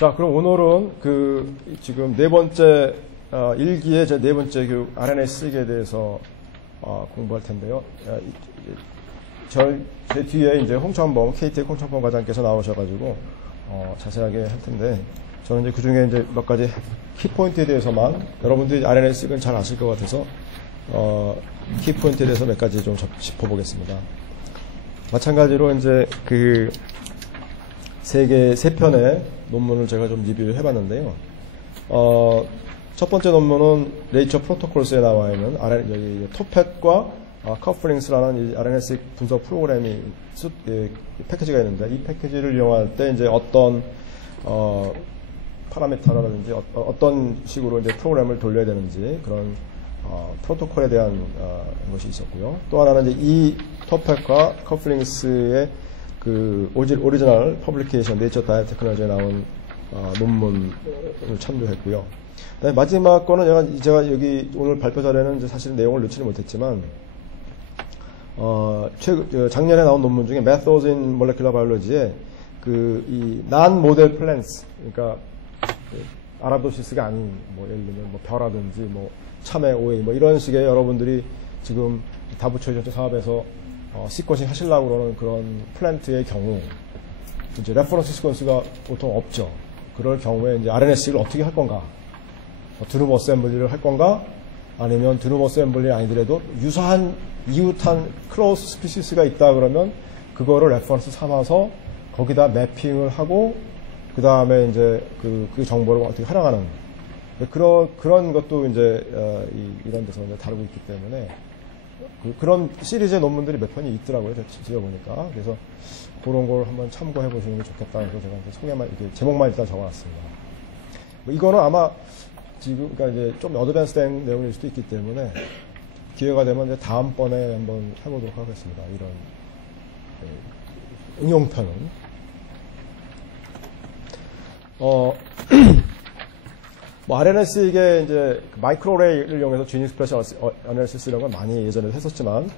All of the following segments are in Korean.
자, 그럼 오늘은 지금 네 번째, 1기의 제 네 번째 교육 RNA 쓰기에 대해서 공부할 텐데요. 제 뒤에 이제 홍천범, KT의 홍천범 과장께서 나오셔가지고, 자세하게 할 텐데, 저는 이제 그 중에 이제 몇 가지 키포인트에 대해서만, 여러분들이 RNA 쓰기는 잘 아실 것 같아서, 키포인트에 대해서 몇 가지 좀 짚어보겠습니다. 마찬가지로 이제 세 편의 논문을 제가 좀 리뷰를 해봤는데요. 첫 번째 논문은 네이처 프로토콜스에 나와 있는 여기 토펫과 커플링스라는 이 RNA 분석 프로그램이 패키지가 있는데, 이 패키지를 이용할 때 이제 어떤 파라미터라든지 어떤 식으로 이제 프로그램을 돌려야 되는지 그런 프로토콜에 대한 것이 있었고요. 또 하나는 이제 이 토펫과 커플링스의 오리지널 퍼블리케이션 네이처 바이오테크놀로지에 나온 논문을 참조했고요. 마지막 거는 제가 여기 오늘 발표 자료에는 이제 사실 내용을 넣지는 못했지만, 작년에 나온 논문 중에 Methods in Molecular Biology에 이 non-model plants, 그러니까 아랍도시스가 아닌 예를 들면 벼라든지 참외, 오이 이런 식의 여러분들이 지금 다부처 사업에서 시퀀싱 하시려고 그러는 그런 플랜트의 경우, 이제 레퍼런스 시퀀스가 보통 없죠. 그럴 경우에 이제 RNA-seq를 어떻게 할 건가? 드룸 어셈블리를 할 건가? 아니면 드룸 어셈블리 아니더라도 유사한 이웃한 클로스 스피시스가 있다 그러면 그거를 레퍼런스 삼아서 거기다 매핑을 하고 그 다음에 이제 그 정보를 어떻게 활용하는 그런 것도 이제 이런 데서 이제 다루고 있기 때문에 그런 시리즈의 논문들이 몇 편이 있더라고요. 제가 보니까. 그래서 그런 걸 한번 참고해 보시는 게 좋겠다. 그래서 제가 이제 소개만, 이렇게 제목만 일단 적어놨습니다. 이거는 아마 지금, 그러니까 이제 좀 어드밴스된 내용일 수도 있기 때문에 기회가 되면 이제 다음번에 한번 해보도록 하겠습니다. 이런 응용편은. RNA-seq 이제 마이크로레이를 이용해서 진 익스프레션 어널리시스 이런 걸 많이 예전에 했었지만,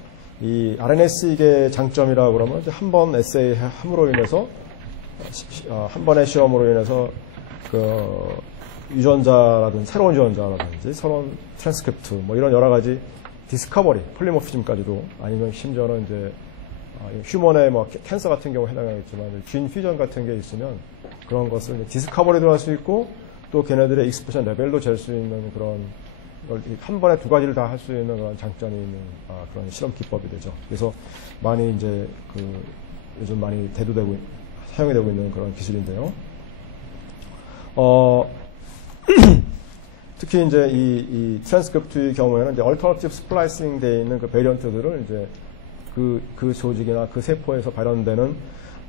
이 RNA-seq의 장점이라고 그러면 이제 한 번 에세이 함으로 인해서, 한 번의 시험으로 인해서 유전자라든지 새로운 유전자라든지 새로운 트랜스크립트 이런 여러 가지 디스커버리, 폴리모피즘까지도, 아니면 심지어는 이제 휴먼의 캔서 같은 경우 해당하겠지만 진 퓨전 같은 게 있으면 그런 것을 이제 디스커버리도 할 수 있고, 또 걔네들의 익스프레션 레벨도 잴 수 있는 그런 걸 한 번에 두 가지를 다 할 수 있는 그런 장점이 있는 그런 실험 기법이 되죠. 그래서 많이 이제 요즘 많이 대두되고 사용이 되고 있는 그런 기술인데요. 특히 이제 이 트랜스크립트의 경우에는 이제 얼터너티브 스플라이싱 되어 있는 그 베리언트들을 이제 그 조직이나 그 세포에서 발현되는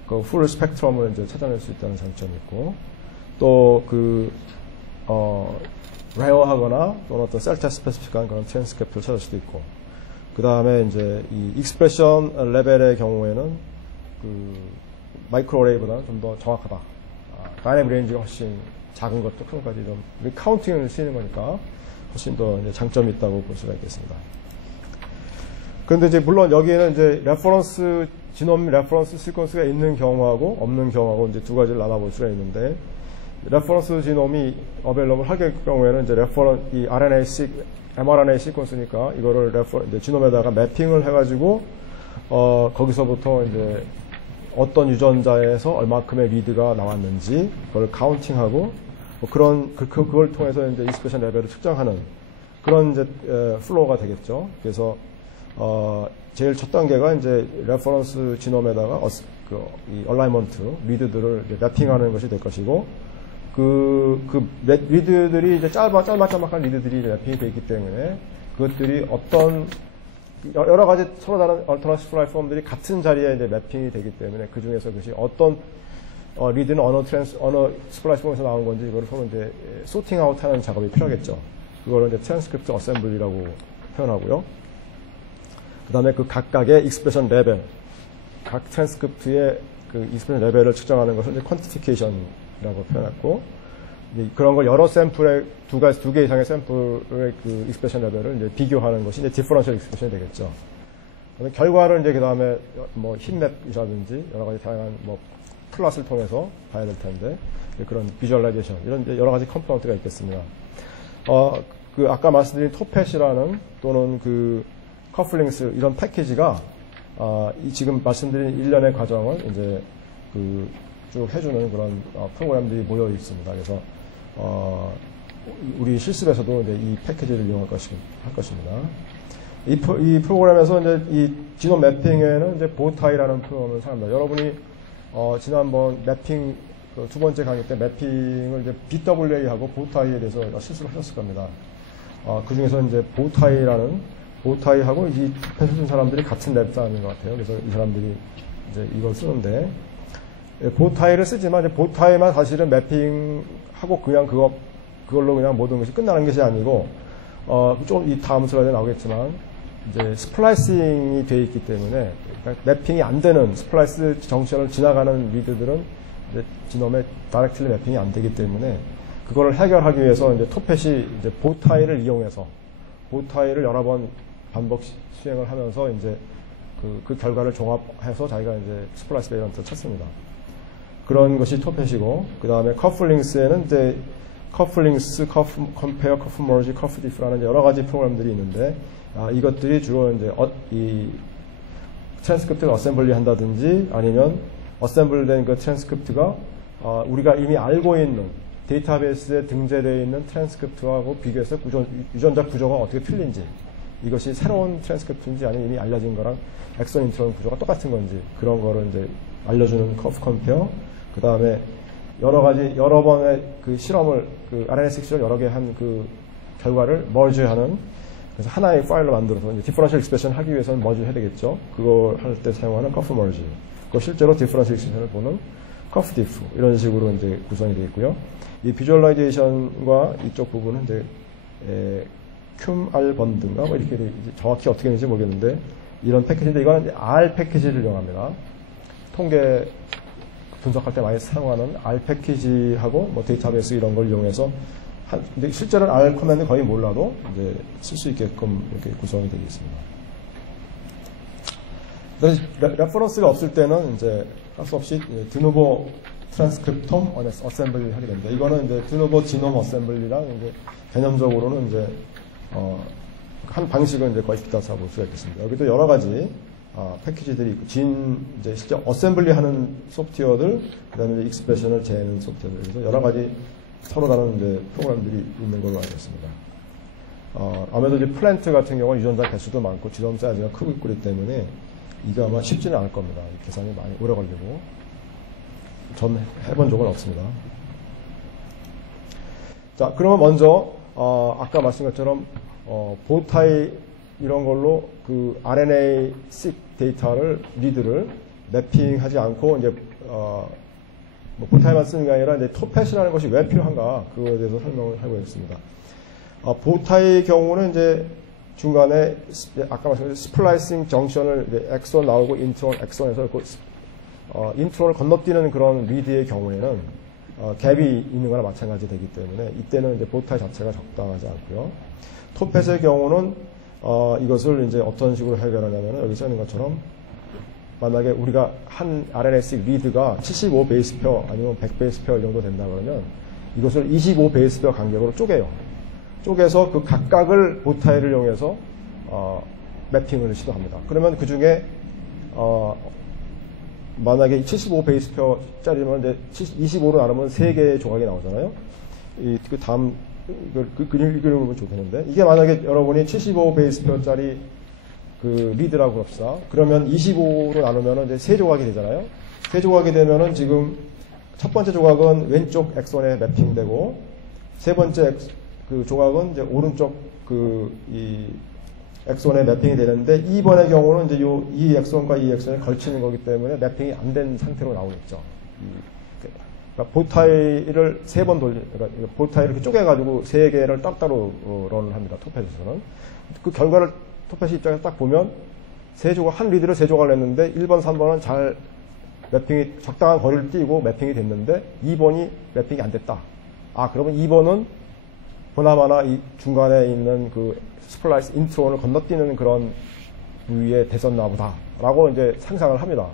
그 풀 스펙트럼을 이제 찾아낼 수 있다는 장점이 있고, 또 레어하거나 또는 어떤 셀 스페시픽한 그런 트랜스크립트를 찾을 수도 있고, 그 다음에 이제 이 익스프레션 레벨의 경우에는 마이크로레이보다는 좀 더 정확하다. 다이내믹 레인지가 훨씬 작은 것도 큰 것까지 좀 카운팅을 쓰이는 거니까 훨씬 더 이제 장점이 있다고 볼 수가 있겠습니다. 그런데 이제 물론 여기에는 이제 레퍼런스 지놈 레퍼런스 시퀀스가 있는 경우하고 없는 경우하고 이제 두 가지를 나눠볼 수가 있는데, 레퍼런스 지놈이 어벨러블 할 경우에는 이제 이 mRNA 시퀀스니까 이거를 이제 지놈에다가 매핑을 해가지고 거기서부터 이제 어떤 유전자에서 얼마큼의 리드가 나왔는지 그걸 카운팅하고 그걸 통해서 이제 익스프레션 레벨을 측정하는 그런 이제 플로우가 되겠죠. 그래서 제일 첫 단계가 이제 레퍼런스 지놈에다가 이 얼라이먼트 리드들을 이제 매핑하는 것이 될 것이고, 리드들이 이제 짤막한 리드들이 매핑이 되어 있기 때문에 그것들이 어떤 여러 가지 서로 다른 얼터너티브 플랫폼들이 같은 자리에 이제 매핑이 되기 때문에 그 중에서 그것이 어떤 리드는 어느 스플라이스폼에서 나온 건지 이거를 서로 이제 소팅 아웃 하는 작업이 필요하겠죠. 그거를 이제 트랜스크립트 어셈블리라고 표현하고요. 그 다음에 그 각각의 익스프레션 레벨, 각 트랜스크립트의 그 익스프레션 레벨을 측정하는 것을 이제 퀀티피케이션이라고 표현했고, 그런 걸 여러 샘플의 두 개 이상의 샘플의 그 익스프레션 레벨을 이제 비교하는 것이 이제 디퍼런셜 익스프레션이 되겠죠. 결과를 이제 그 다음에 힙맵이라든지 여러 가지 다양한 플롯을 통해서 봐야 될 텐데 그런 비주얼라이제이션 이런 이제 여러 가지 컴포넌트가 있겠습니다. 그 아까 말씀드린 토펫이라는 또는 그 커플링스 이런 패키지가 이 지금 말씀드린 일련의 과정을 이제 그 쭉 해주는 그런 프로그램들이 모여 있습니다. 그래서 우리 실습에서도 이제 이 패키지를 이용할 것입니다. 이 프로그램에서 이제 이 지놈 매핑에는 이제 보타이라는 프로그램을 사용합니다. 여러분이 지난번 매핑 그 두 번째 강의 때 매핑을 이제 BWA하고 보타이에 대해서 실수를 하셨을 겁니다. 그 중에서 이제 보타이하고 이 패스준 사람들이 같은 랩사람인 것 같아요. 그래서 이 사람들이 이제 이걸 쓰는데 보타이를 쓰지만 이제 보타이만 사실은 매핑하고 그냥 그걸로 그냥 모든 것이 끝나는 것이 아니고 좀 이 다음 슬라이드에 나오겠지만 이제 스플라이싱이 되어 있기 때문에 그러니까 매핑이 안 되는 스플라이스 정션을 지나가는 리드들은 이제 지놈의 다이렉트리 매핑이 안 되기 때문에 그거를 해결하기 위해서 이제 토펫이 이제 보타이를 이용해서 보타이를 여러 번 반복 수행을 하면서 이제 그 결과를 종합해서 자기가 이제 스플라이스 베이런트를 찾습니다. 그런 것이 토펫이고 그 다음에 커플링스에는 이제 커플링스, 컴페어, 커프 머지, 커프 디프라는 여러 가지 프로그램들이 있는데 이것들이 주로 이제 이 트랜스크립트를 어셈블리 한다든지 아니면 어셈블된 그 트랜스크립트가 우리가 이미 알고 있는 데이터베이스에 등재되어 있는 트랜스크립트하고 비교해서 유전자 구조가 어떻게 틀린지 이것이 새로운 트랜스크립트인지 아니면 이미 알려진 거랑 엑선 인트론 구조가 똑같은 건지 그런 거를 이제 알려주는 커프 컴페어 그 다음에 여러 번의 그 실험을 그 RNA-seq 여러 개 한 그 결과를 머지하는 그래서 하나의 파일로 만들어서 이제 디퍼런셜 익스프레션 하기 위해서는 머지 해야 되겠죠. 그걸 할 때 사용하는 커프 머지. 그 실제로 디퍼런셜 익스프레션을 보는 커프 디프 이런 식으로 이제 구성이 되어 있고요. 이 비주얼라이제이션과 이쪽 부분은 이제 큐알 번드인가 뭐 이렇게 정확히 어떻게 되는지 모르겠는데 이런 패키지인데 이거는 R 패키지를 이용합니다. 통계 분석할 때 많이 사용하는 R 패키지하고 뭐 데이터베이스 이런 걸 이용해서 근데 실제로는 R 커맨드 거의 몰라도 이제 쓸 수 있게끔 이렇게 구성이 되어 있습니다. 레퍼런스가 없을 때는 이제 할 수 없이 드누보 트랜스크립톰 어셈블리 하게 됩니다. 이거는 이제 드누보 지놈 어셈블리랑 이제 개념적으로는 이제 한 방식은 이제 거의 비슷하다고 볼 수가 있겠습니다. 여기도 여러 가지 패키지들이 있고 이제 실제 어셈블리 하는 소프트웨어들 그다음에 이제 익스프레션을 재는 소프트웨어들 그래서 여러 가지 서로 다른 이제 프로그램들이 있는 걸로 알고 있습니다. 아무래도 이제 플랜트 같은 경우는 유전자 개수도 많고 지놈 사이즈가 크고 있기 때문에 이게 아마 쉽지는 않을 겁니다. 계산이 많이 오래 걸리고 전 해본 적은 없습니다. 자, 그러면 먼저 아까 말씀한 것처럼 보타이 이런 걸로 그 RNA-seq 데이터를 리드를 매핑하지 않고 이제 뭐 보타이만 쓰는 게 아니라 이제 토펫이라는 것이 왜 필요한가 그거에 대해서 설명을 해보겠습니다. 보타이의 경우는 이제 중간에 아까 말씀드린 스플라이싱 정션을 이제 엑선 나오고 인트론 엑선에서 인트론을 건너뛰는 그런 리드의 경우에는 갭이 있는 거나 마찬가지 되기 때문에 이때는 이제 보타이 자체가 적당하지 않고요. 토펫의 경우는 이것을 이제 어떤 식으로 해결하냐면 여기 써 있는 것처럼 만약에 우리가 한 RNA-seq 리드가 75 베이스 페어 아니면 100 베이스 페어 정도 된다 그러면 이것을 25 베이스 페어 간격으로 쪼개요. 쪼개서 그 각각을 보타이를 이용해서 매핑을 시도합니다. 그러면 그 중에 만약에 75 베이스 페어짜리면 이제 25로 나누면 3개의 조각이 나오잖아요. 그 다음 그림을 보면 좋겠는데 이게 만약에 여러분이 75 베이스 페어짜리 그 리드라고 합시다. 그러면 25로 나누면 이제 3조각이 되잖아요. 3조각이 되면은 지금 첫 번째 조각은 왼쪽 엑선에 매핑되고 세 번째 그 조각은 이제 오른쪽 이 엑선에 매핑이 되는데 2번의 경우는 이제 이 엑선과 이 엑선에 걸치는 거기 때문에 매핑이 안 된 상태로 나오겠죠. 그러니까 보타이를 3번 그러니까 보타이를 이렇게 쪼개가지고 3개를 따로 런을 합니다. 토펫에서는. 그 결과를 토펫 입장에서 딱 보면 한 리드를 3조각을 냈는데 1번, 3번은 잘 매핑이 적당한 거리를 띄고 매핑이 됐는데 2번이 매핑이 안 됐다. 그러면 2번은 보나마나 이 중간에 있는 그 스플라이스 인트론을 건너뛰는 그런 부위에 됐었나 보다. 라고 이제 상상을 합니다.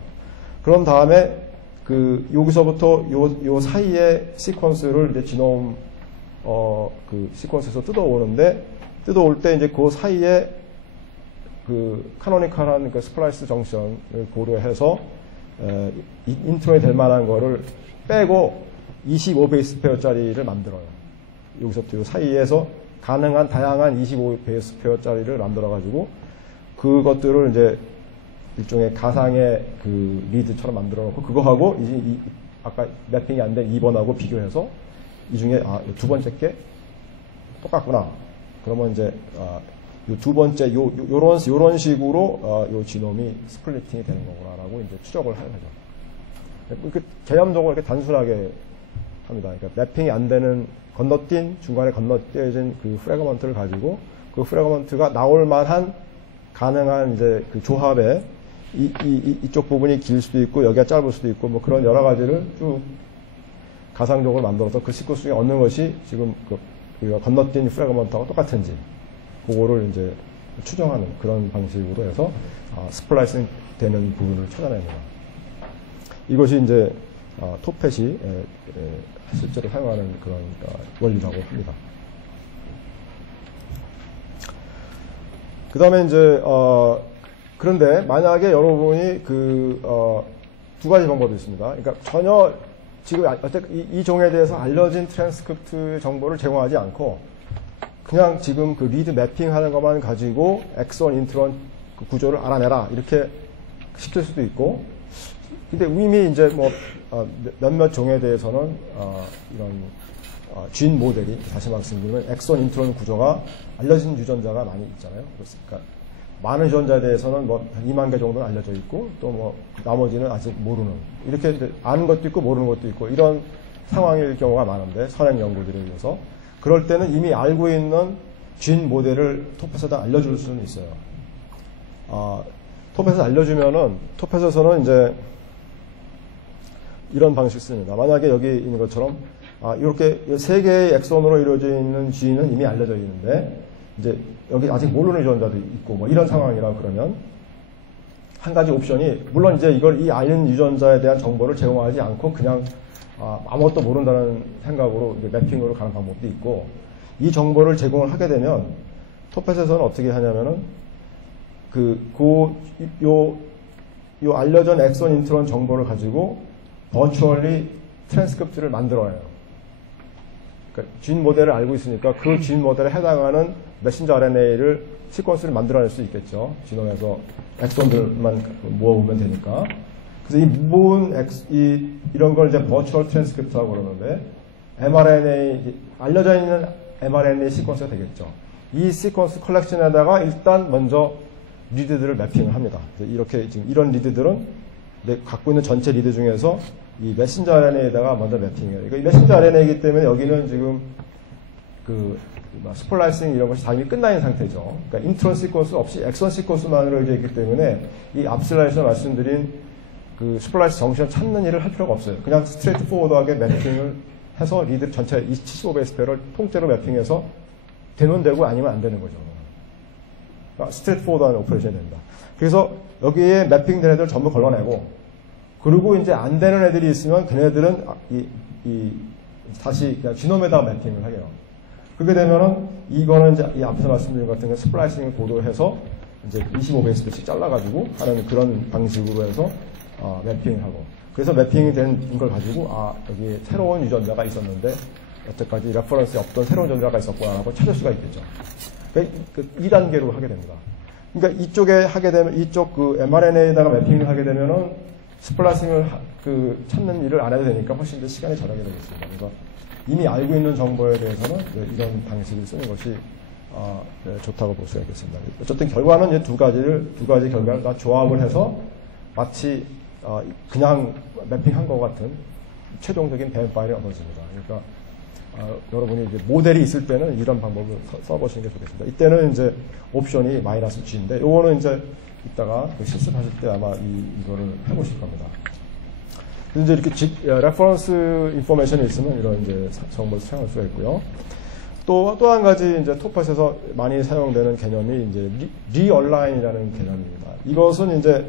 그런 다음에 여기서부터 요 사이에 시퀀스를 이제 지놈, 그 시퀀스에서 뜯어올 때 이제 그 사이에 그 카노니컬한 그 스플라이스 정션을 고려해서, 인트론이 될 만한 거를 빼고 25베이스 페어짜리를 만들어요. 여기서부터 요 사이에서 가능한 다양한 25베이스 페어짜리를 만들어가지고 그것들을 이제 일종의 가상의 그 리드처럼 만들어 놓고 그거하고 이제 아까 매핑이 안 된 2번하고 비교해서 이 중에 두 번째 게 똑같구나. 그러면 이제 요 두 번째 요런 식으로 요 지놈이 스플리팅이 되는 거구나라고 이제 추적을 하죠. 개념적으로 이렇게 단순하게 합니다. 그러니까 매핑이 안 되는 중간에 건너뛰어진 그 프래그먼트를 가지고 그 프래그먼트가 나올 만한 가능한 이제 그 조합에 이쪽 부분이 길 수도 있고 여기가 짧을 수도 있고 뭐 그런 여러 가지를 쭉 가상적으로 만들어서 그 시퀀스 중에 얻는 것이 지금 우리가 건너뛴 프래그먼트하고 똑같은지 그거를 이제 추정하는 그런 방식으로 해서 스플라이싱 되는 부분을 찾아냅니다. 이것이 이제 토펫이 실제로 사용하는 그런 원리라고 합니다. 그 다음에 이제 그런데 만약에 여러분이 두 가지 방법이 있습니다. 그러니까 전혀 지금 이 종에 대해서 알려진 트랜스크립트 정보를 제공하지 않고 그냥 지금 그 리드 매핑하는 것만 가지고 엑선, 인트론 그 구조를 알아내라 이렇게 시킬 수도 있고, 근데 이미 이제 뭐 몇몇 종에 대해서는 이런 진 모델이 다시 말씀드리면 엑선, 인트론 구조가 알려진 유전자가 많이 있잖아요. 그러니까 많은 유전자에 대해서는 뭐 2만 개 정도는 알려져 있고 또 뭐 나머지는 아직 모르는, 이렇게 아는 것도 있고 모르는 것도 있고 이런 상황일 경우가 많은데 선행 연구들에 의해서 그럴 때는 이미 알고 있는 진 모델을 톱에서다 알려줄 수는 있어요. 톱에서 알려주면은 톱에서는 이제 이런 방식 씁니다. 만약에 여기 있는 것처럼 이렇게 세 개의 엑선으로 이루어져 있는 G는 이미 알려져 있는데 이제 여기 아직 모르는 유전자도 있고 뭐 이런 상황이라 그러면 한 가지 옵션이, 물론 이제 이걸 이 아는 유전자에 대한 정보를 제공하지 않고 그냥 아무것도 모른다는 생각으로 이제 매핑으로 가는 방법도 있고, 이 정보를 제공을 하게 되면 토펫에서는 어떻게 하냐면은 요 알려진 엑선, 인트론 정보를 가지고 버추얼리 트랜스크립트를 만들어요. 그러니까 진 모델을 알고 있으니까 그 진 모델에 해당하는 메신저 RNA를 시퀀스를 만들어낼 수 있겠죠. 지놈에서 엑선들만 모아보면 되니까. 그래서 이 모은 이런 걸 이제 버추얼 트랜스크립트라고 그러는데 mRNA, 알려져 있는 mRNA 시퀀스가 되겠죠. 이 시퀀스 컬렉션에다가 일단 먼저 리드들을 매핑을 합니다. 이렇게 지금 이런 리드들은 갖고 있는 전체 리드 중에서 이 메신저 RNA에다가 먼저 매핑해요. 이거 메신저 RNA이기 때문에 여기는 지금 스플라이싱 이런 것이 다 이미 끝나 있는 상태죠. 그러니까 인트론 시퀀스 없이 엑선 시퀀스만으로 이제 있기 때문에 이 앞슬라이드에서 말씀드린 그 스플라이스 정신을 찾는 일을 할 필요가 없어요. 그냥 스트레이트 포워드하게 매핑을 해서 리드 전체 75베이스 페어를 통째로 매핑해서 되면 되고 아니면 안 되는 거죠. 그러니까 스트레이트 포워드하는 오퍼레이션이 됩니다. 그래서 여기에 매핑된 애들 전부 걸러내고, 그리고 이제 안 되는 애들이 있으면 걔네들은 다시 그냥 지놈에다가 매핑을 하게요. 그렇게 되면은 이거는 이제 이 앞에서 말씀드린 것 같은 스플라이싱을 고도해서 이제 25베이스씩 잘라가지고 하는 그런 방식으로 해서 매핑을 하고, 그래서 매핑이 된 걸 가지고 여기 새로운 유전자가 있었는데 여태까지 레퍼런스에 없던 새로운 유전자가 있었구나라고 찾을 수가 있겠죠. 그러니까 2단계로 하게 됩니다. 그러니까 이쪽에 하게 되면 이쪽 그 mRNA에다가 매핑을 하게 되면은 스플라이싱을 찾는 일을 안 해도 되니까 훨씬 더 시간이 절약이 되겠습니다. 그래서 이미 알고 있는 정보에 대해서는 이런 방식을 쓰는 것이 좋다고 볼 수가 있겠습니다. 어쨌든 결과는 이 두 가지 결과를 다 조합을 해서 마치 그냥 매핑한 것 같은 최종적인 밴 파일이 얻어집니다. 그러니까 여러분이 이제 모델이 있을 때는 이런 방법을 써보시는 게 좋겠습니다. 이때는 이제 옵션이 -G인데, 요거는 이제 이따가 실습하실 때 아마 이거를 해보실 겁니다. 이제 이렇게 레퍼런스 인포메이션이 있으면 이런 이제 정보를 사용할 수가 있고요. 또 한 가지 이제 토펫에서 많이 사용되는 개념이 이제 리얼라인이라는 개념입니다. 이것은 이제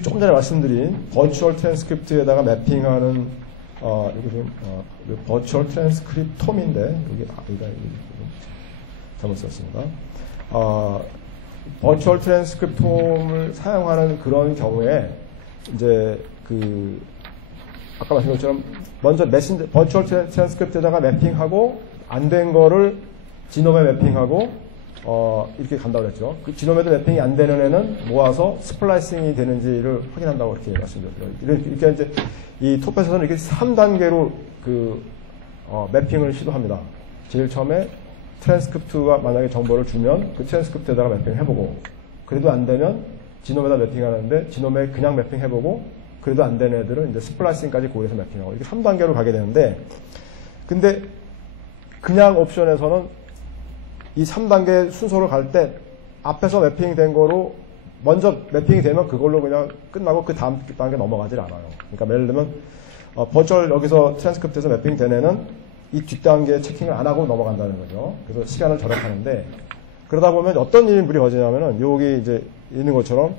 조금 전에 말씀드린 버추얼 트랜스크립트에다가 매핑하는 여기 지금 버추얼 트랜스크립톰인데 여기가 잘못 썼습니다. 버추얼 트랜스크립톰을 사용하는 그런 경우에 이제 아까 말씀드린 것처럼 먼저 버추얼 트랜스크립트에다가 매핑하고 안 된 거를 지놈에 매핑하고 이렇게 간다고 그랬죠. 그 지놈에도 매핑이 안 되는 애는 모아서 스플라이싱이 되는지를 확인한다고 이렇게 말씀드렸어요. 이렇게 이제 이 톱에서는 이렇게 3단계로 매핑을 시도합니다. 제일 처음에 트랜스크립트가 만약에 정보를 주면 그 트랜스크립트에다가 매핑을 해보고 그래도 안 되면 지놈에다 매핑하는데 지놈에 그냥 매핑해보고 그래도 안 되는 애들은 이제 스플라이싱까지 고려해서 매핑하고 이렇게 3단계로 가게 되는데 근데 그냥 옵션에서는 이 3단계 순서로 갈 때 앞에서 매핑이 된 거로 먼저 매핑이 되면 그걸로 그냥 끝나고 그 다음 단계 넘어가질 않아요. 그러니까 예를 들면 버추얼 여기서 트랜스크립트에서 매핑 된 애는 이 뒷단계 체킹을 안 하고 넘어간다는 거죠. 그래서 시간을 절약하는데 그러다 보면 어떤 일이 벌어지냐면은 여기 이제 있는 것처럼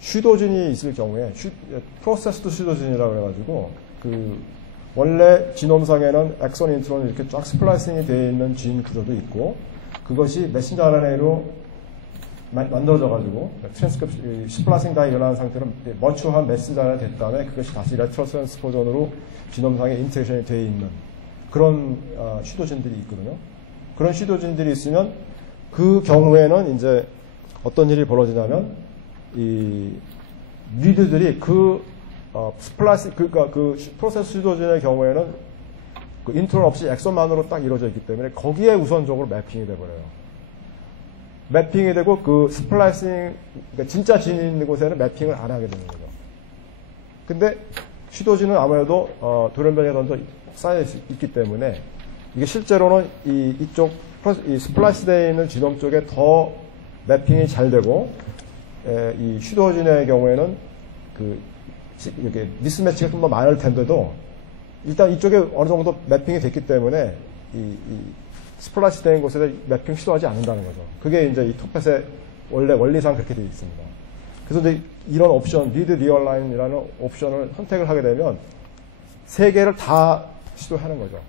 슈도진이 있을 경우에 프로세스드 슈도진이라고 그래가지고 원래 지놈상에는 엑선 인트론이 이렇게 쫙 스플라이싱이 되어 있는 진 구조도 있고 그것이 메신저 RNA로 만들어져가지고 스플라이싱 다 일어난 상태로 머추한 메신저 RNA 됐 다음에 그것이 다시 레트로 트랜스포전으로 지놈상에 인테그레이션이 되어 있는 그런 슈도진들이 있거든요. 그런 슈도진들이 있으면 그 경우에는 이제 어떤 일이 벌어지냐면 이 리드들이 그러니까 그 프로세스 슈도진의 경우에는 그 인트론 없이 엑선만으로 딱 이루어져 있기 때문에 거기에 우선적으로 매핑이 돼버려요. 매핑이 되고 그 스플라이싱, 그러니까 진짜 진이 있는 곳에는 매핑을 안 하게 되는 거죠. 근데 슈도진은 아무래도 돌연변이가 던져 쌓여 있기 때문에 이게 실제로는 이쪽 이 스플라이스 되어 있는 지놈 쪽에 더 매핑이 잘 되고 이 슈도진의 경우에는 이렇게 미스매치가 좀 더 많을 텐데도 일단 이쪽에 어느 정도 매핑이 됐기 때문에 이 스플라이스 된 곳에 매핑 시도하지 않는다는 거죠. 그게 이제 이 톱펫의 원래 원리상 그렇게 되어 있습니다. 그래서 이제 이런 옵션, 리드 리얼라인이라는 옵션을 선택을 하게 되면 세 개를 다 시도하는 거죠.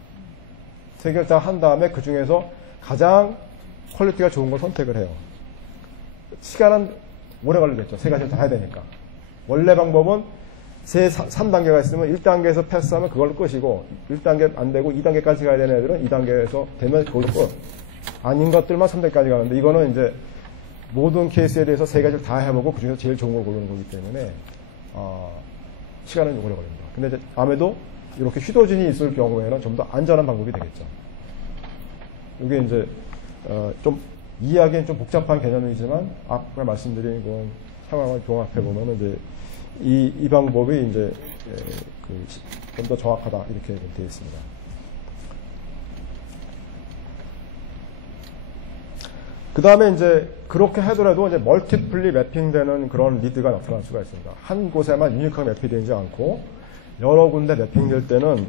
세 개를 다 한 다음에 그 중에서 가장 퀄리티가 좋은 걸 선택을 해요. 시간은 오래 걸리겠죠. 세 가지를 다 해야 되니까. 원래 방법은 3단계가 있으면 1단계에서 패스하면 그걸로 끝이고 1단계 안 되고 2단계까지 가야 되는 애들은 2단계에서 되면 그걸로 끝. 아닌 것들만 3단계까지 가는데 이거는 이제 모든 케이스에 대해서 세 가지를 다 해보고 그중에서 제일 좋은 걸 고르는 거기 때문에 시간은 오래 걸립니다. 근데 이제 아무래도 이렇게 슈도진이 있을 경우에는 좀 더 안전한 방법이 되겠죠. 이게 이제 좀 이해하기엔 좀 복잡한 개념이지만 아까 말씀드린 그런 상황을 종합해 보면은 이제 이 방법이 이제 좀 더 정확하다 이렇게 되어 있습니다. 그 다음에 이제 그렇게 하더라도 이제 멀티플리 매핑되는 그런 리드가 나타날 수가 있습니다. 한 곳에만 유니크하게 매핑되지 않고 여러 군데 매핑될 때는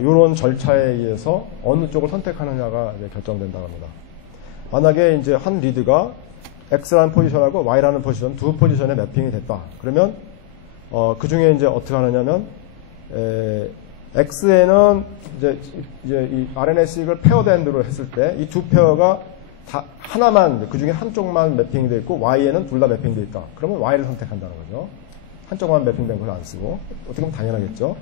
이런 절차에 의해서 어느 쪽을 선택하느냐가 이제 결정된다고 합니다. 만약에 이제 한 리드가 X라는 포지션하고 Y라는 포지션 두 포지션에 매핑이 됐다. 그러면 그 중에 이제 어떻게 하느냐면 X에는 이제 이 RNA-seq을 페어드 엔드로 했을 때 이 두 페어가 다 하나만 그 중에 한쪽만 매핑이 돼 있고 Y에는 둘 다 매핑돼 있다. 그러면 Y를 선택한다는 거죠. 한쪽만 매핑된 걸 안 쓰고 어떻게 보면 당연하겠죠.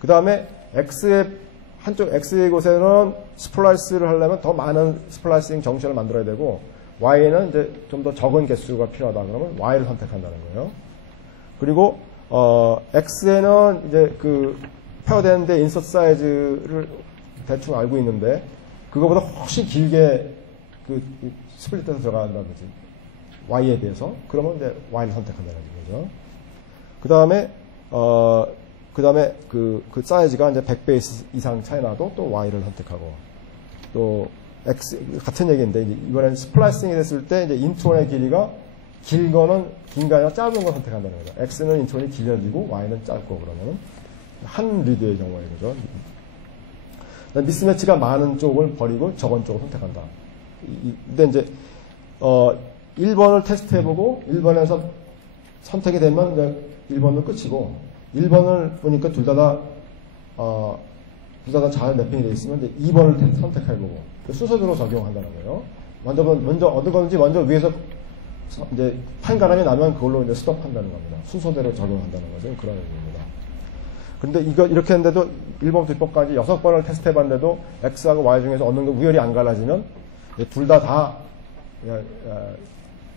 그 다음에 X의 곳에는 스플라이스를 하려면 더 많은 스플라이싱 정션을 만들어야 되고 Y에는 이제 좀 더 적은 개수가 필요하다. 그러면 Y를 선택한다는 거예요. 그리고 X에는 이제 페어되는데 인서트 사이즈를 대충 알고 있는데 그거보다 훨씬 길게 스플릿해서 들어간다든지 Y에 대해서 그러면 이제 Y를 선택한다는 거죠. 그 다음에 그 사이즈가 이제 100배 이상 차이 나도 또 Y를 선택하고 또 X 같은 얘기인데 이번엔 스플라이싱이 됐을 때 이제 인트론의 길이가 긴 거는 긴 게 아니라 짧은 걸 선택한다는 거죠. X는 인트론이 길어지고 Y는 짧고 그러면 한 리드의 경우에 그죠. 미스매치가 많은 쪽을 버리고 적은 쪽을 선택한다. 근데 이제 1번을 테스트해보고 1번에서 선택이 되면 이제 1번은 끝이고 1번을 보니까 둘 다 잘 매핑이 되어 있으면 이제 2번을 선택해보고 순서대로 적용한다는 거예요. 먼저 어느 건지 먼저 위에서 이제 판가름이 나면 그걸로 이제 스톱한다는 겁니다. 순서대로 적용한다는 거죠. 그런 의미입니다. 근데 이렇게 했는데도 1번부터 6번까지 6번을 테스트 해봤는데도 X하고 Y 중에서 어느 거 우열이 안 갈라지면 둘 다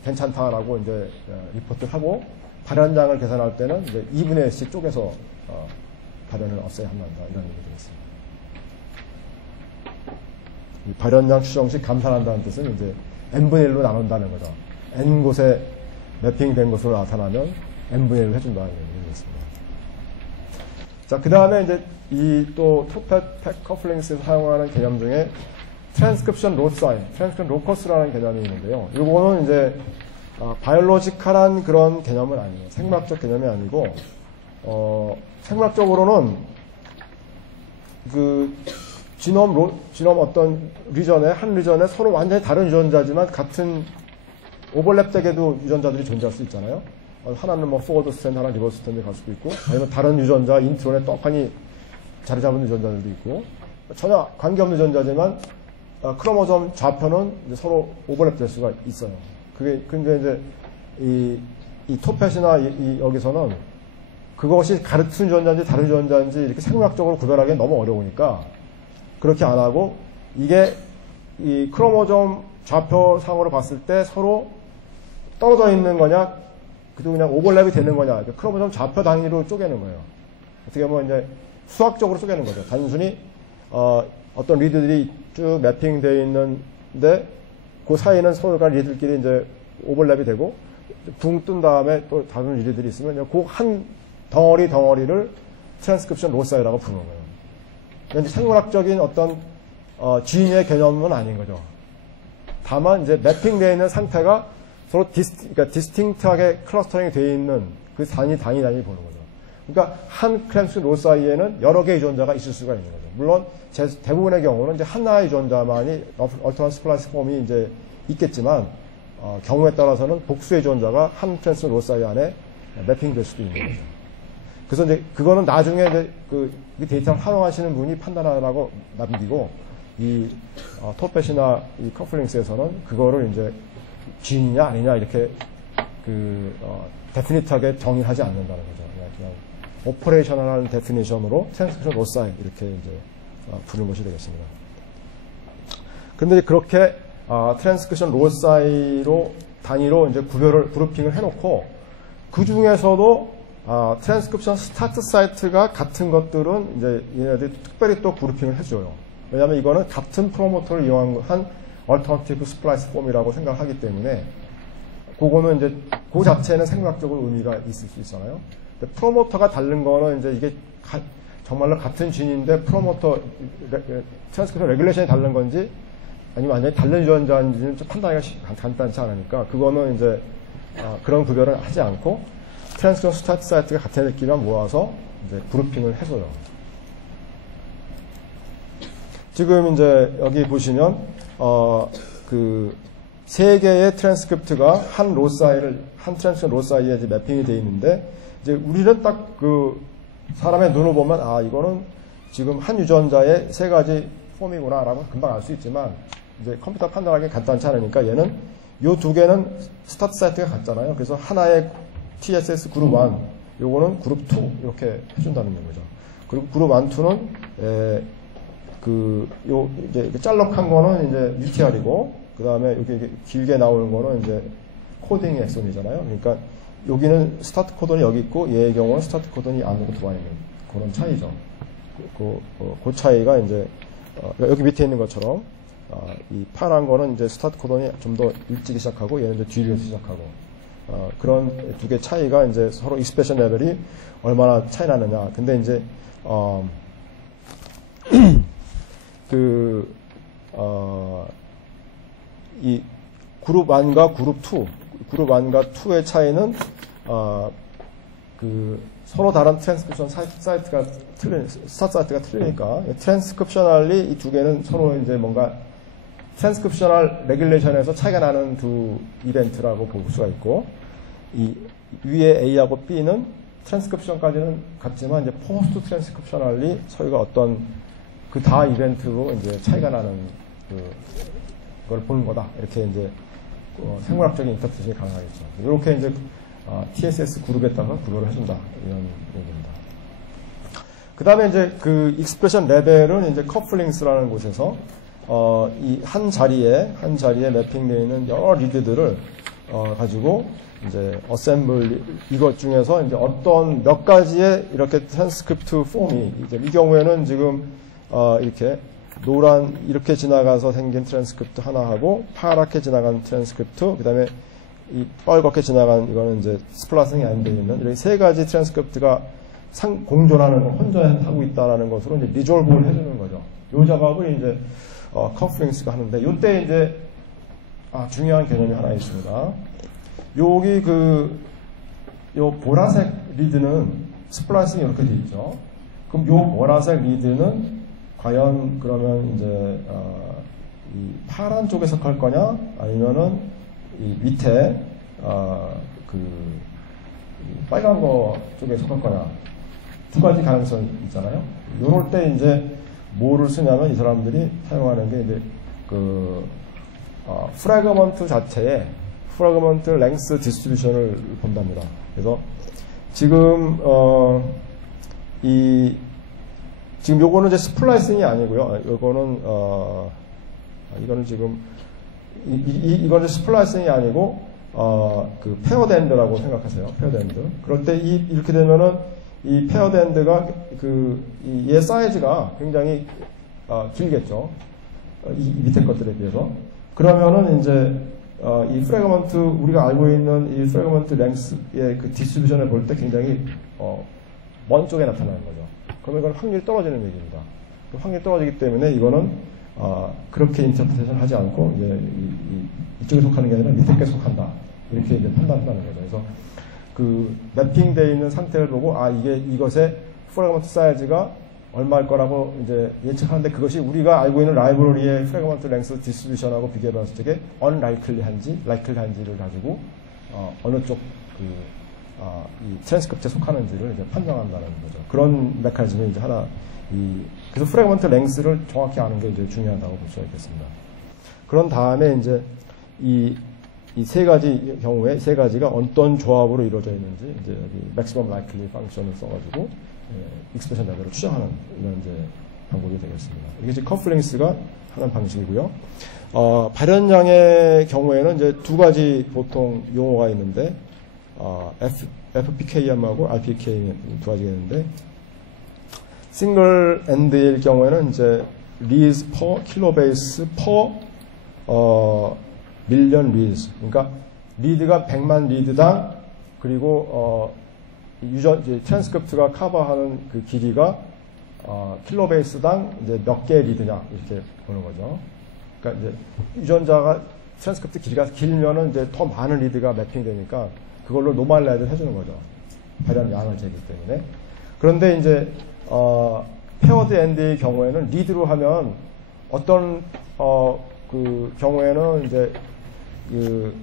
괜찮다라고 이제 리포트를 하고 발현량을 계산할 때는 이제 2분의 1씩 쪼개서 발현을 없애야 한다. 이런 얘기 되겠습니다. 이 발현량 추정 시 감산한다는 뜻은 이제 n분의 1로 나눈다는 거죠. n 곳에 매핑된 것으로 나타나면 n분의 1을 해준다는 얘기겠습니다. 자, 그 다음에 이제 이 또 토펫 커플링스에서 사용하는 개념 중에 트랜스크립션 로사이, 트랜스크립션 로커스라는 개념이 있는데요. 이거는 이제 바이올로지컬한 그런 개념은 아니에요. 생물학적 개념이 아니고 생물학적으로는 그 지놈 어떤 한 리전에 서로 완전히 다른 유전자지만 같은 오버랩되게도 유전자들이 존재할 수 있잖아요. 하나는 뭐 포워드 스탠드, 하나는 리버스 스탠드 갈 수도 있고, 아니면 다른 유전자 인트론에 떡하니 자리 잡은 유전자들도 있고, 전혀 관계없는 유전자지만 크로모점 좌표는 이제 서로 오버랩될 수가 있어요. 근데 이제 이 토펫이나 여기서는 그것이 같은 유전자인지 다른 유전자인지 이렇게 생물학적으로 구별하기 너무 어려우니까 그렇게 안 하고 이게 이 크로모점 좌표상으로 봤을 때 서로 떨어져 있는 거냐, 그냥 오버랩이 되는 거냐, 크로모점 좌표 단위로 쪼개는 거예요. 어떻게 보면 이제 수학적으로 쪼개는 거죠. 단순히 어떤 리드들이 쭉 매핑되어 있는데 그 사이는 서로가 리드들끼리 이제 오버랩이 되고 붕 뜬 다음에 또 다른 리드들이 있으면 그 한 덩어리를 트랜스크립션 로사이라고 부르는 거예요. 그러니까 생물학적인 어떤 지인의 개념은 아닌 거죠. 다만 이제 매핑되어 있는 상태가 서로 그러니까 디스팅트하게 클러스터링이 되어 있는 그 단위 보는 거죠. 그러니까 한 트랜스크립션 로사이에는 여러 개의 유전자가 있을 수가 있는 거죠. 물론 대부분의 경우는 이제 하나의 유전자만이 얼터넌트 스플라이스 폼이 이제 있겠지만 경우에 따라서는 복수의 유전자가 한 트랜스크립션 로사이 안에 매핑될 수도 있는 거죠. 그래서 이제 그거는 나중에 이제 그 데이터를 활용하시는 분이 판단하라고 남기고 이 토펫이나 이 커플링스에서는 그거를 이제 지인이냐 아니냐 이렇게 데피니트하게 정의하지 않는다는 거죠. 그냥 오퍼레이셔널한 데피니션으로 트랜스크립션 로사이 이렇게 이제 부르는 것이 되겠습니다. 그런데 그렇게 트랜스크립션 로사이로 단위로 이제 그룹핑을 해놓고 그 중에서도 트랜스크립션 스타트 사이트가 같은 것들은 이제 얘네들이 특별히 또 그룹핑을 해줘요. 왜냐하면 이거는 같은 프로모터를 이용한 얼터너티브 스플라이스 폼이라고 생각하기 때문에 그거는 이제 그 자체는 생물학적으로 의미가 있을 수 있잖아요. 근데 프로모터가 다른 거는 이제 이게 정말로 같은 진인데 프로모터 트랜스크립션 레귤레이션이 다른 건지 아니면 완전히 다른 유전자인지는 좀 판단하기가 간단치 않으니까 그거는 이제 그런 구별을 하지 않고 트랜스크립션 스타트 사이트가 같은 애들끼리만 모아서 이제 그룹핑을 해줘요. 지금 이제 여기 보시면 그 세 개의 트랜스크립트가 한 트랜스크립션 로사이에 이제 매핑이 되어 있는데 이제 우리는 딱 그 사람의 눈을 보면 이거는 지금 한 유전자의 세 가지 폼이구나라고 금방 알 수 있지만 이제 컴퓨터 판단하기 간단치 않으니까 얘는 요 두 개는 스타트 사이트가 같잖아요. 그래서 하나의 TSS 그룹 1, 요거는 그룹 2 이렇게 해준다는 거죠. 그리고 그룹 1, 2는 이제 짤럭한 거는 이제 UTR이고 그 다음에 여기 길게 나오는 거는 이제 코딩 엑손이잖아요. 그러니까 여기는 스타트 코돈이 여기 있고 얘의 경우는 스타트 코돈이 안으로 들어와 있는 그런 차이죠. 그 차이가 이제 여기 밑에 있는 것처럼 이 파란 거는 이제 스타트 코돈이 좀 더 일찍 시작하고 얘는 이제 뒤로 시작하고 그런 두 개 차이가 이제 서로 익스프레션 레벨이 얼마나 차이 나느냐. 근데 이제 이 그룹 1과 그룹 2, 그룹 1과 2의 차이는 서로 다른 트랜스크립션 사이트가 스타트 사이트가 틀리니까 트랜스크립셔널리 이 두 개는 서로 이제 뭔가 트랜스크립셔널 레귤레이션에서 차이가 나는 두 이벤트라고 볼 수가 있고 이 위에 A하고 B는 트랜스크립션까지는 같지만 이제 포스트 트랜스크립셔널리 서유가 어떤 그 다 이벤트로 이제 차이가 나는 그걸 보는 거다. 이렇게 이제 생물학적인 인터프레이션이 가능하겠죠. 이렇게 이제 TSS 그룹에다가 구별을 해준다. 이런 얘기입니다. 그 다음에 이제 그 익스프레션 레벨은 이제 커플링스라는 곳에서 이 한 자리에 매핑되어 있는 여러 리드들을 가지고 이제 어셈블 이것 중에서 이제 어떤 몇 가지의 이렇게 트랜스크립트 폼이 이제 이 경우에는 지금 이렇게 노란 이렇게 지나가서 생긴 트랜스크립트 하나 하고 파랗게 지나간 트랜스크립트 그다음에 이 빨갛게 지나간 이거는 이제 스플라싱이 안 되어 있는 이렇게 세 가지 트랜스크립트가 공존하는 걸 혼전하고 있다라는 것으로 이제 리졸브를 해주는 거죠. 요 작업을 이제 커플링스가 하는데 요때 이제 중요한 개념이 하나 있습니다. 여기 요 보라색 리드는 스플라이싱이 이렇게 되어 있죠. 그럼 요 보라색 리드는 과연 그러면 이제 이 파란 쪽에 속할 거냐 아니면은 이 밑에 빨간 거 쪽에 속할 거냐 두 가지 가능성이 있잖아요. 요럴 때 이제 뭐를 쓰냐면 이 사람들이 사용하는 게 이제 프래그먼트 자체에 프래그먼트 랭스 디스트리뷰션을 본답니다. 그래서 지금 지금 요거는 이제 스플라이싱이 아니고요. 요거는 이거는 지금 이거는 스플라이싱이 아니고 그 페어드 엔드라고 생각하세요. 페어드 엔드. 그럴 때 이렇게 되면은 이 페어드 엔드가 얘 사이즈가 굉장히 길겠죠. 이 밑에 것들에 비해서. 그러면은 이제 이 프래그먼트 우리가 알고 있는 이 프래그먼트 랭스의 그 디스트리뷰션을 볼 때 굉장히 먼 쪽에 나타나는 거죠. 그러면 이건 확률이 떨어지는 얘기입니다. 확률이 떨어지기 때문에 이거는 그렇게 인터프레이션 하지 않고 이제 이쪽에 속하는 게 아니라 밑에 게 속한다. 이렇게 이제 판단한다는 거죠. 그래서 그 매핑되어 있는 상태를 보고 이것의 프래그먼트 사이즈가 얼마일 거라고 이제 예측하는데 그것이 우리가 알고 있는 라이브러리의 프래그먼트 랭스 디스트리뷰션하고 비교해 봤을 때 언라이클리한지 라이클리한지를 가지고 어느 쪽 이 트랜스크립트에 속하는지를 이제 판정한다는 거죠. 그런 메커니즘이 이제 하나 그래서 프래그먼트 랭스를 정확히 아는 게 이제 중요하다고 볼 수가 있겠습니다. 그런 다음에 이제 이 세 가지 경우에 세 가지가 어떤 조합으로 이루어져 있는지 이제 여기 maximum likely 펑션을 써가지고 익스프레션 레벨을 추정하는 이런 이제 방법이 되겠습니다. 이게 이제 커플링스가 하는 방식이고요. 발현량의 경우에는 이제 두 가지 보통 용어가 있는데 FPKM하고 RPKM 두 가지가 있는데 싱글 엔드일 경우에는 이제 리즈 퍼 킬로베이스 퍼 밀리언 리즈. 그러니까 리드가 100만 리드당 그리고 트랜스크립트가 커버하는 그 길이가 킬로베이스당 이제 몇 개의 리드냐 이렇게 보는 거죠. 그러니까 이제 유전자가 트랜스크립트 길이가 길면은 이제 더 많은 리드가 매핑되니까 그걸로 노멀라이즈를 해주는 거죠. 발현 양을 재기 때문에. 그런데 이제 페어드 엔드의 경우에는 리드로 하면 어떤 그 경우에는 이제 그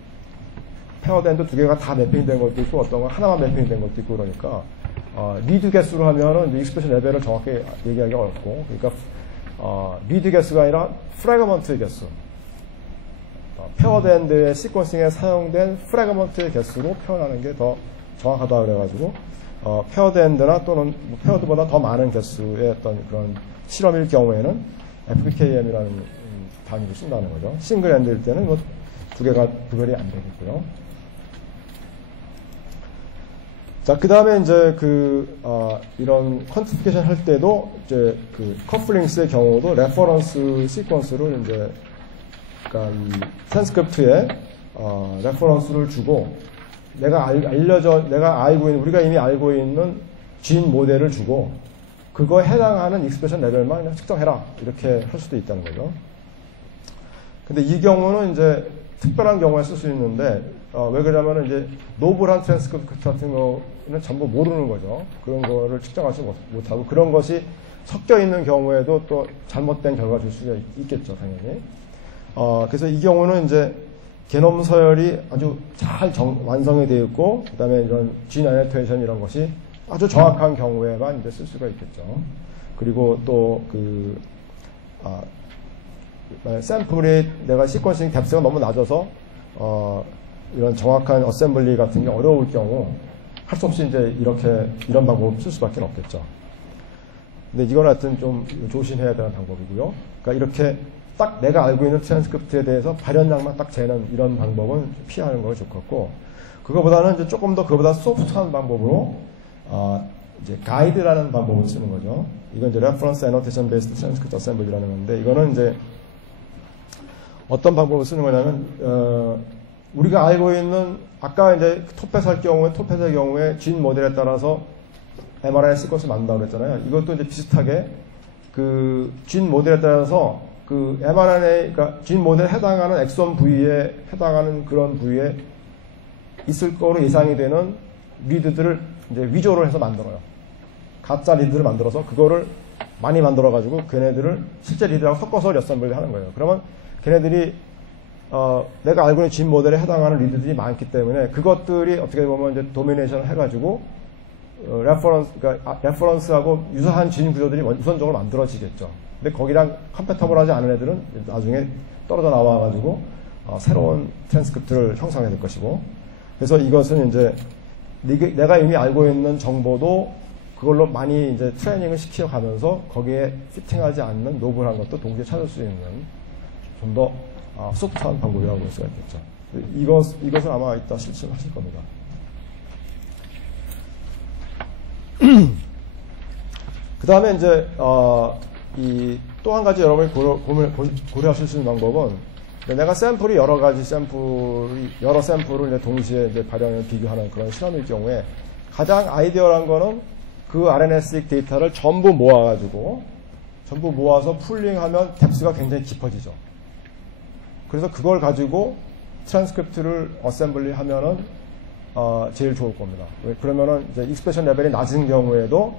페어드 엔드 두 개가 다 매핑된 것도 있고 어떤 건 하나만 매핑된 것도 있고 그러니까 리드 개수로 하면은 이제 익스프레션 레벨을 정확히 얘기하기 어렵고 그러니까 리드 개수가 아니라 프래그먼트의 개수. 페어드 엔드의 시퀀싱에 사용된 프래그먼트의 개수로 표현하는 게 더 정확하다 그래가지고 페어드 엔드나 또는 페어드보다 더 많은 개수의 어떤 그런 실험일 경우에는 FKM이라는 단위를 쓴다는 거죠. 싱글 엔드일 때는 뭐 두 개가 구별이 안 되겠고요. 자, 그 다음에 이제 이런 퀀티피케이션 할 때도 이제 그 커플링스의 경우도 레퍼런스 시퀀스를 이제 그러니까 이 트랜스크립트에 레퍼런스를 주고 우리가 이미 알고 있는 진 모델을 주고 그거에 해당하는 익스프레션 레벨만 그냥 측정해라 이렇게 할 수도 있다는 거죠. 근데 이 경우는 이제 특별한 경우에 쓸 수 있는데 왜 그러냐면은 이제 노블한 트랜스크립트 같은 거는 전부 모르는 거죠. 그런 거를 측정하지 못하고 그런 것이 섞여 있는 경우에도 또 잘못된 결과 줄 수가 있겠죠, 당연히. 그래서 이 경우는 이제 게놈 서열이 아주 잘 완성이 되어 있고, 그 다음에 이런 진 애니테이션 이런 것이 아주 정확한 경우에만 이제 쓸 수가 있겠죠. 그리고 또 샘플이 내가 시퀀싱 뎁스가 너무 낮아서 이런 정확한 어셈블리 같은 게 어려울 경우 할 수 없이 이제 이런 방법을 쓸 수밖에 없겠죠. 근데 이건 하여튼 좀 조심해야 되는 방법이고요. 그러니까 이렇게 딱 내가 알고 있는 트랜스크립트에 대해서 발현량만 딱 재는 이런 방법은 피하는 걸 좋겠고, 그거보다는 이제 조금 더 그거보다 소프트한 방법으로 이제 가이드라는 방법을 쓰는 거죠. 이건 이제 Reference Annotation Based Transcript Assembly라는 건데, 이거는 이제 어떤 방법을 쓰는 거냐면 우리가 알고 있는 아까 이제 톱펫의 경우에 진 모델에 따라서 mRNA 시퀀스를 만든다고 그랬잖아요. 이것도 이제 비슷하게 그 진 모델에 따라서 그 mRNA, 그러니까 진 모델에 해당하는 엑선 부위에 해당하는 그런 부위에 있을 거로 예상이 되는 리드들을 이제 위조를 해서 만들어요. 가짜 리드를 만들어서 그거를 많이 만들어가지고 걔네들을 실제 리드하고 섞어서 어셈블리 하는 거예요. 그러면 걔네들이 내가 알고 있는 진 모델에 해당하는 리드들이 많기 때문에 그것들이 어떻게 보면 이제 도미네이션을 해가지고 레퍼런스하고 유사한 진 구조들이 우선적으로 만들어지겠죠. 근데 거기랑 컴패터블하지 않은 애들은 나중에 떨어져 나와가지고 새로운 트랜스크립트를 형성해야 될 것이고, 그래서 이것은 이제 내가 이미 알고 있는 정보도 그걸로 많이 이제 트레이닝을 시켜가면서 거기에 피팅하지 않는 노블한 것도 동시에 찾을 수 있는 좀 더 소프트한 방법이라고 볼 수가 있겠죠. 이것은 아마 이따 실천하실 겁니다. 그 다음에 이제 또 한 가지 여러분이 고려하실 수 있는 방법은, 내가 샘플이 여러 샘플을 이제 동시에 이제 발현을 비교하는 그런 실험일 경우에 가장 아이디어한 거는 그 RNA-seq 데이터를 전부 모아서 풀링하면 뎁스가 굉장히 깊어지죠. 그래서 그걸 가지고 트랜스크립트를 어셈블리 하면은 제일 좋을 겁니다. 그러면은 이제 익스프레션 레벨이 낮은 경우에도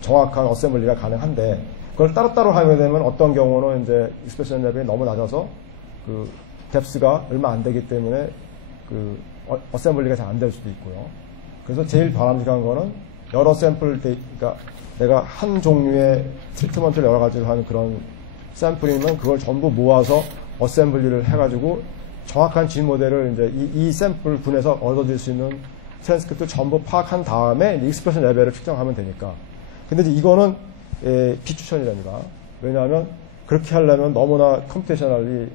정확한 어셈블리가 가능한데, 그걸 따로따로 하게 되면 어떤 경우는 이제 익스프레션 레벨이 너무 낮아서 그 뎁스가 얼마 안 되기 때문에 그 어셈블리가 잘 안 될 수도 있고요. 그래서 제일 바람직한 거는 여러 샘플 그러니까 내가 한 종류의 트리트먼트를 여러 가지로 하는 그런 샘플이면 그걸 전부 모아서 어셈블리를 해가지고 정확한 진 모델을 이제 이 샘플 군에서 얻어질 수 있는 트랜스크립트를 전부 파악한 다음에 익스프레션 레벨을 측정하면 되니까. 근데 이제 이거는 비추천이랍니다. 왜냐하면 그렇게 하려면 너무나 컴퓨테이셔널이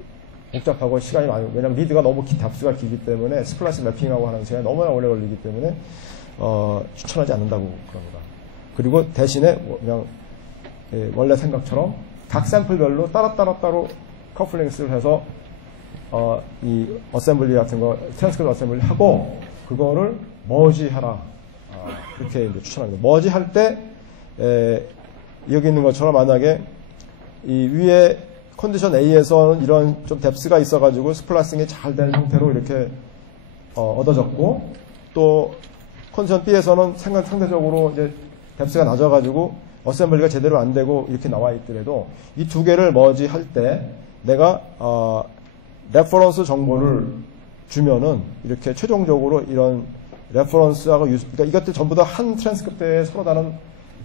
복잡하고 시간이 많이, 왜냐하면 리드가 너무 뎁스가 길기 때문에 스플라시 매핑하고 하는 시간이 너무나 오래 걸리기 때문에 추천하지 않는다고 그럽니다. 그리고 대신에 그냥 원래 생각처럼 각 샘플별로 따로 커플링스를 해서 이 어셈블리 같은 거, 트랜스크립트 어셈블리 하고 그거를 머지하라, 이렇게 이제 추천합니다. 머지할 때 여기 있는 것처럼 만약에 이 위에 컨디션 A에서는 이런 좀 뎁스가 있어가지고 스플라싱이 잘 된 형태로 이렇게 얻어졌고, 또 컨디션 B에서는 상대적으로 이제 뎁스가 낮아가지고 어셈블리가 제대로 안 되고 이렇게 나와 있더라도 이 두 개를 머지할 때 내가 레퍼런스 정보를 주면은 이렇게 최종적으로 이런 레퍼런스하고 그러니까 이것들 전부 다 한 트랜스크립트에 서로 다른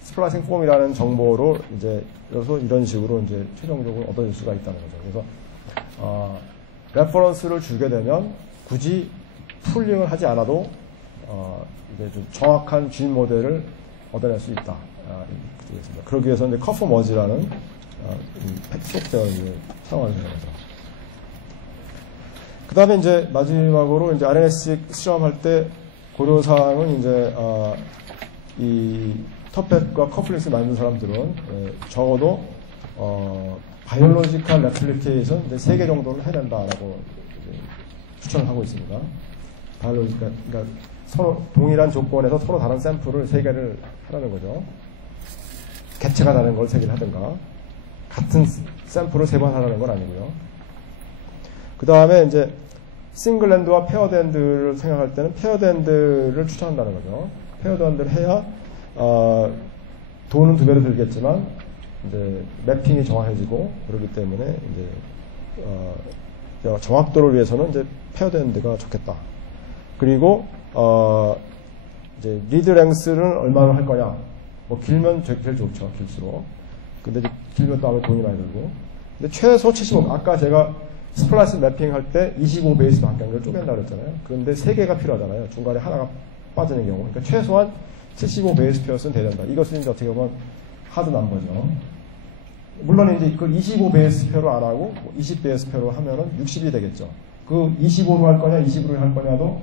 스플라싱 폼이라는 정보로 이제 그래서 이런 식으로 이제 최종적으로 얻어질 수가 있다는 거죠. 그래서 레퍼런스를 주게 되면 굳이 풀링을 하지 않아도 이제 좀 정확한 진 모델을 얻어낼 수 있다. 그러기 위해서 이제 커프 머지라는 소프트웨어를 사용하는 거죠. 그 다음에 이제 마지막으로 이제 RNA-seq 실험할 때 고려사항은 이제 이 터펫과 커플링스 만든 사람들은 적어도 바이올로지컬 레플리케이션 3개 정도는 해야 된다라고 추천을 하고 있습니다. 바이올로지컬, 그러니까 서로 동일한 조건에서 서로 다른 샘플을 3개를 하라는 거죠. 객체가 다른 걸 3개를 하든가 같은 샘플을 3번 하라는 건 아니고요. 그 다음에 이제 싱글랜드와 페어드엔드를 생각할 때는 페어드엔드를 추천한다는 거죠. 페어드엔드를 해야 돈은 2배로 들겠지만 이제 매핑이 정확해지고 그렇기 때문에 이제 정확도를 위해서는 이제 페어된 데가 좋겠다. 그리고 이제 리드 랭스는 얼마나 할 거냐. 뭐 길면 제일 좋죠. 길수록. 근데 이제 길면 또 아무래도 돈이 많이 들고. 근데 최소 75. 아까 제가 스플라이스 매핑 할 때 25 베이스 반경을 쪼갠다 그랬잖아요. 그런데 3개가 필요하잖아요. 중간에 하나가 빠지는 경우. 그러니까 최소한 75 베이스 페어스는 돼야 된다. 이것은 이제 어떻게 보면 하드 넘버죠. 물론 이제 그걸 25 베이스 페어로 안 하고 20 베이스 페어로 하면은 60이 되겠죠. 그 25로 할 거냐, 20으로 할 거냐도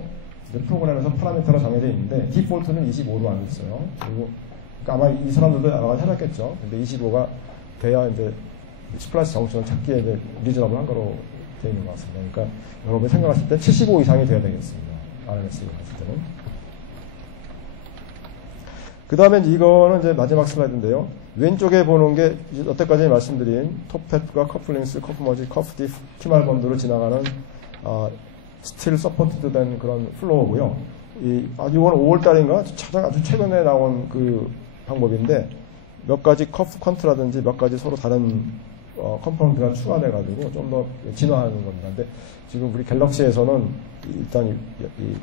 이제 프로그램에서 파라미터로 정해져 있는데 디폴트는 25로 알고 있어요. 그리고 그러니까 아마 이 사람들도 아마 해봤겠죠. 근데 25가 돼야 이제 스플라이스 정수는 찾기에 이제 리저너블한 거로 되어 있는 것 같습니다. 그러니까 여러분이 생각하실 때 75 이상이 돼야 되겠습니다. RMS가 봤을 때는. 그 다음에 이거는 이제 마지막 슬라이드인데요. 왼쪽에 보는 게 여태까지 말씀드린 톱팻과 커플링스, 커프머지, 커프디프, 키말번드로 지나가는 스틸 서포트드 된 그런 플로어고요. 이건 5월달인가 아주 최근에 나온 그 방법인데 몇 가지 커프 컨트라든지 몇 가지 서로 다른 컴포넌트가 추가돼가지고 좀 더 진화하는 겁니다. 근데 지금 우리 갤럭시에서는 일단 이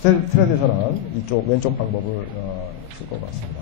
트레디셔널한 이쪽 왼쪽 방법을 쓸 것 같습니다.